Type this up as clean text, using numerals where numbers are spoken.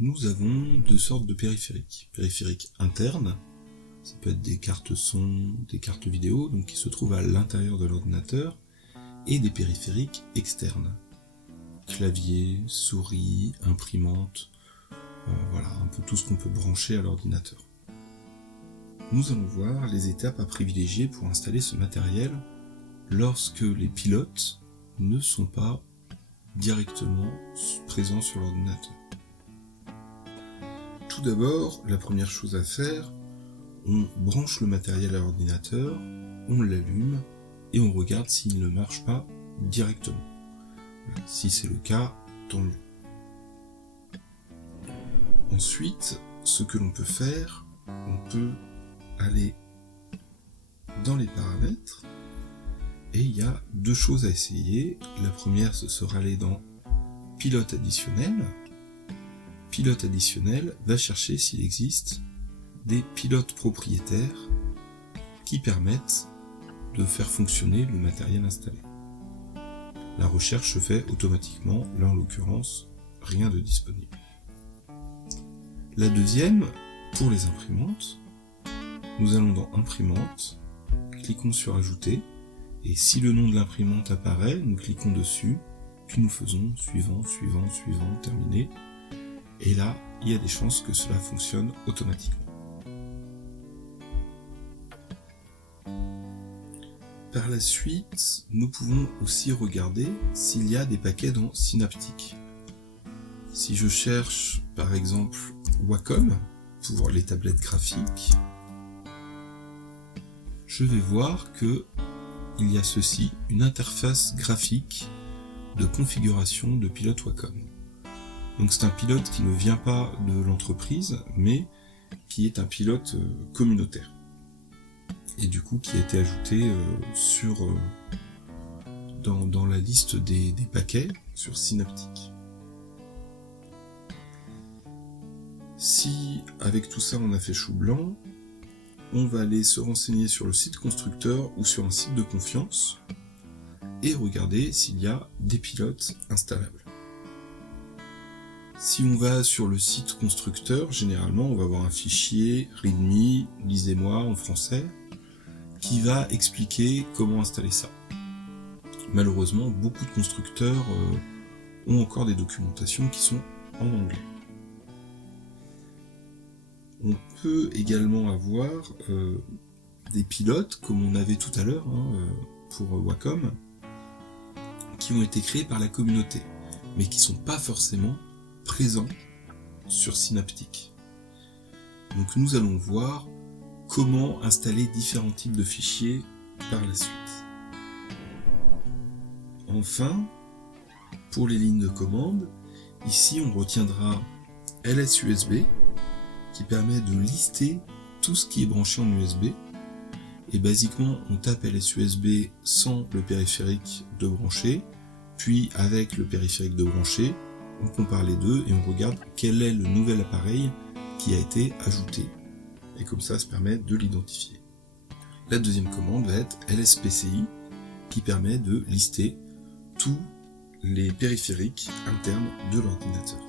nous avons deux sortes de périphériques. Périphériques internes, ça peut être des cartes son, des cartes vidéo, donc qui se trouvent à l'intérieur de l'ordinateur, et des périphériques externes. Clavier, souris, imprimante, voilà, un peu tout ce qu'on peut brancher à l'ordinateur. Nous allons voir les étapes à privilégier pour installer ce matériel lorsque les pilotes ne sont pas directement présents sur l'ordinateur. Tout d'abord, la première chose à faire, on branche le matériel à l'ordinateur, on l'allume et on regarde s'il ne marche pas directement. Si c'est le cas, tant mieux. Ensuite, ce que l'on peut faire, on peut aller dans les paramètres et il y a deux choses à essayer. La première, ce sera aller dans pilote additionnel. Pilote additionnel va chercher s'il existe des pilotes propriétaires qui permettent de faire fonctionner le matériel installé. La recherche se fait automatiquement, là en l'occurrence, rien de disponible. La deuxième, pour les imprimantes, nous allons dans imprimante, cliquons sur ajouter, et si le nom de l'imprimante apparaît, nous cliquons dessus, puis nous faisons suivant, suivant, suivant, terminé, et là, il y a des chances que cela fonctionne automatiquement. Par la suite, nous pouvons aussi regarder s'il y a des paquets dans Synaptic. Si je cherche par exemple Wacom pour les tablettes graphiques, je vais voir que il y a ceci, une interface graphique de configuration de pilote Wacom. Donc c'est un pilote qui ne vient pas de l'entreprise, mais qui est un pilote communautaire. Et du coup qui a été ajouté dans la liste des paquets sur Synaptic. Si avec tout ça on a fait chou blanc, on va aller se renseigner sur le site constructeur ou sur un site de confiance et regarder s'il y a des pilotes installables. Si on va sur le site constructeur, généralement on va avoir un fichier readme, lisez-moi en français, qui va expliquer comment installer ça. Malheureusement, beaucoup de constructeurs ont encore des documentations qui sont en anglais. On peut également avoir des pilotes, comme on avait tout à l'heure pour Wacom, qui ont été créés par la communauté, mais qui ne sont pas forcément présents sur Synaptic. Donc nous allons voir comment installer différents types de fichiers par la suite. Enfin, pour les lignes de commande, ici on retiendra LSUSB, qui permet de lister tout ce qui est branché en USB. Et basiquement, on tape LSUSB sans le périphérique de branché, puis avec le périphérique de branché, on compare les deux et on regarde quel est le nouvel appareil qui a été ajouté. Et comme ça permet de l'identifier. La deuxième commande va être LSPCI, qui permet de lister tous les périphériques internes de l'ordinateur.